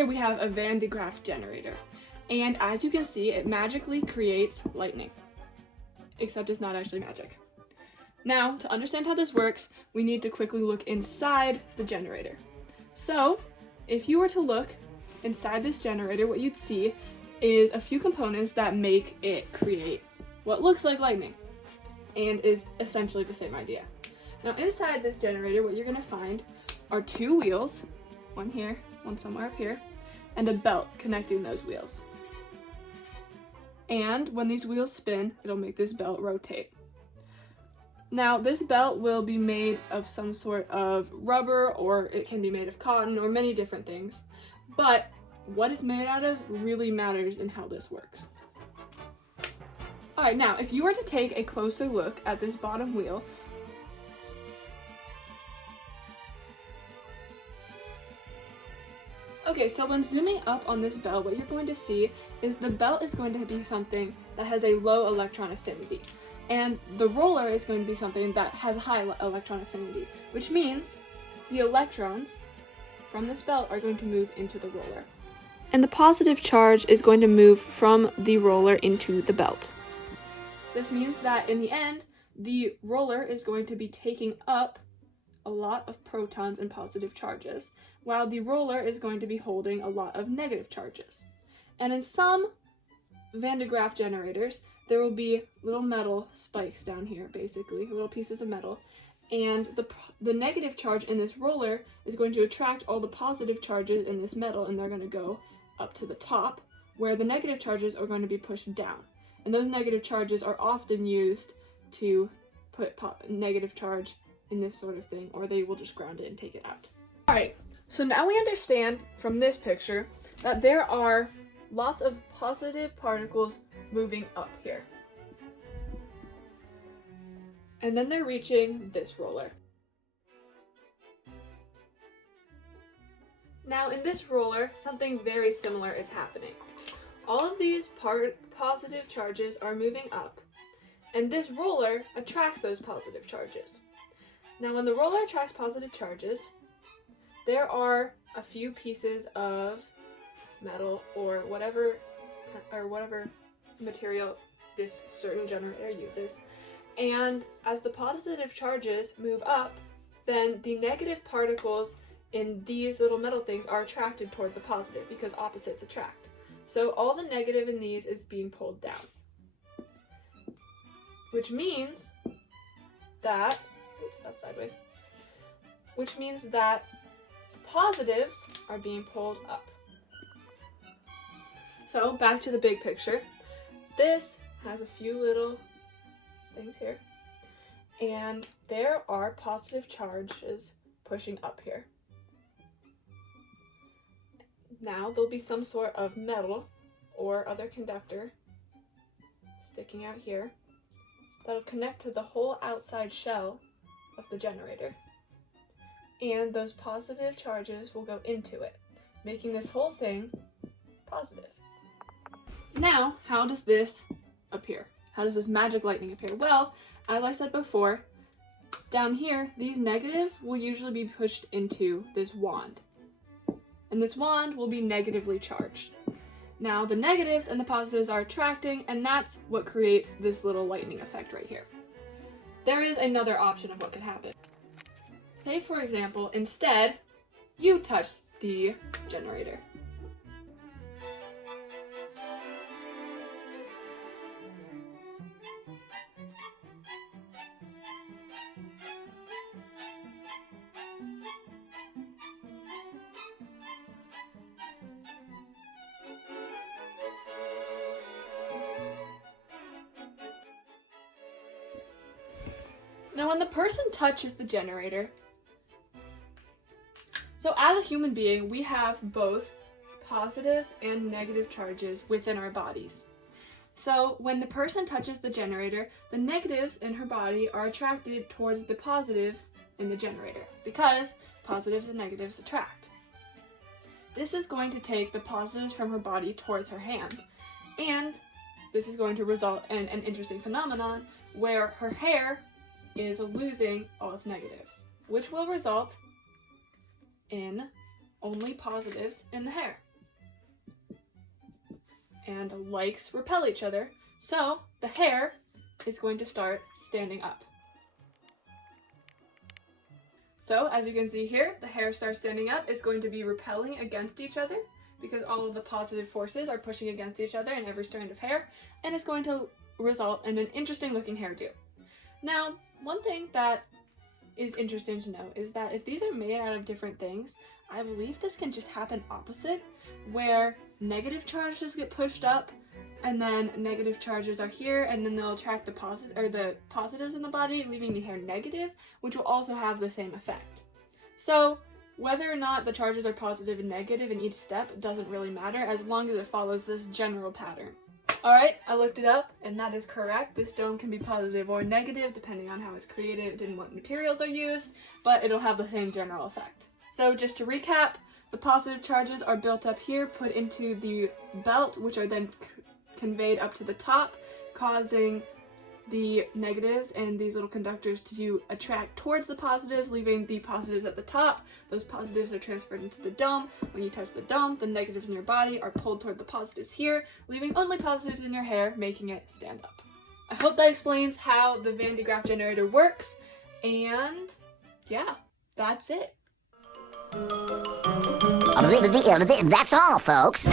here we have a Van de Graaff generator. And as you can see, it magically creates lightning. Except it's not actually magic. Now, to understand how this works, we need to quickly look inside the generator. So, if you were to look inside this generator, what you'd see is a few components that make it create what looks like lightning, and is essentially the same idea. Now, inside this generator, what you're going to find are two wheels, one here, one somewhere up here, and a belt connecting those wheels. And when these wheels spin, it'll make this belt rotate. Now, this belt will be made of some sort of rubber, or it can be made of cotton, or many different things. But what it's made out of really matters in how this works. Alright, now, if you were to take a closer look at this bottom wheel, okay, so when zooming up on this belt, what you're going to see is the belt is going to be something that has a low electron affinity. And the roller is going to be something that has a high electron affinity, which means the electrons from this belt are going to move into the roller. And the positive charge is going to move from the roller into the belt. This means that in the end, the roller is going to be taking up a lot of protons and positive charges, while the roller is going to be holding a lot of negative charges. And in some Van de Graaff generators, there will be little metal spikes down here, basically, little pieces of metal, and the negative charge in this roller is going to attract all the positive charges in this metal, and they're going to go up to the top, where the negative charges are going to be pushed down. And those negative charges are often used to put negative charge in this sort of thing, or they will just ground it and take it out. Alright, so now we understand from this picture that there are lots of positive particles moving up here. And then they're reaching this roller. Now in this roller, something very similar is happening. All of these positive charges are moving up, and this roller attracts those positive charges. Now when the roller attracts positive charges, there are a few pieces of metal or whatever material this certain generator uses. And as the positive charges move up, then the negative particles in these little metal things are attracted toward the positive because opposites attract. So all the negative in these is being pulled down. Which means that, oops, that's sideways. Which means that the positives are being pulled up. So back to the big picture. This has a few little things here, and there are positive charges pushing up here. Now there'll be some sort of metal or other conductor sticking out here that'll connect to the whole outside shell of the generator, and those positive charges will go into it, making this whole thing positive. Now, how does this appear? How does this magic lightning appear? Well, as I said before, down here, these negatives will usually be pushed into this wand. And this wand will be negatively charged. Now, the negatives and the positives are attracting, and that's what creates this little lightning effect right here. There is another option of what could happen. Say, for example, instead, you touch the generator. Now, when the person touches the generator, so as a human being, we have both positive and negative charges within our bodies. So when the person touches the generator, the negatives in her body are attracted towards the positives in the generator, because positives and negatives attract. This is going to take the positives from her body towards her hand, and this is going to result in an interesting phenomenon where her hair is losing all its negatives, which will result in only positives in the hair. and likes repel each other. So the hair is going to start standing up. So as you can see here, the hair starts standing up. It's going to be repelling against each other because all of the positive forces are pushing against each other in every strand of hair, and it's going to result in an interesting looking hairdo. Now, one thing that is interesting to know is that if these are made out of different things, I believe this can just happen opposite, where negative charges get pushed up and then negative charges are here, and then they'll attract the positives in the body, leaving the hair negative, which will also have the same effect. So whether or not the charges are positive and negative in each step doesn't really matter, as long as it follows this general pattern. Alright, I looked it up, and that is correct. This dome can be positive or negative depending on how it's created and what materials are used, but it'll have the same general effect. So just to recap, the positive charges are built up here, put into the belt, which are then conveyed up to the top, causing the negatives and these little conductors to attract towards the positives, leaving the positives at the top. Those positives are transferred into the dome. When you touch the dome, the negatives in your body are pulled toward the positives here, leaving only positives in your hair, making it stand up. I hope that explains how the Van de Graaff generator works, and yeah, that's it. That's all, folks.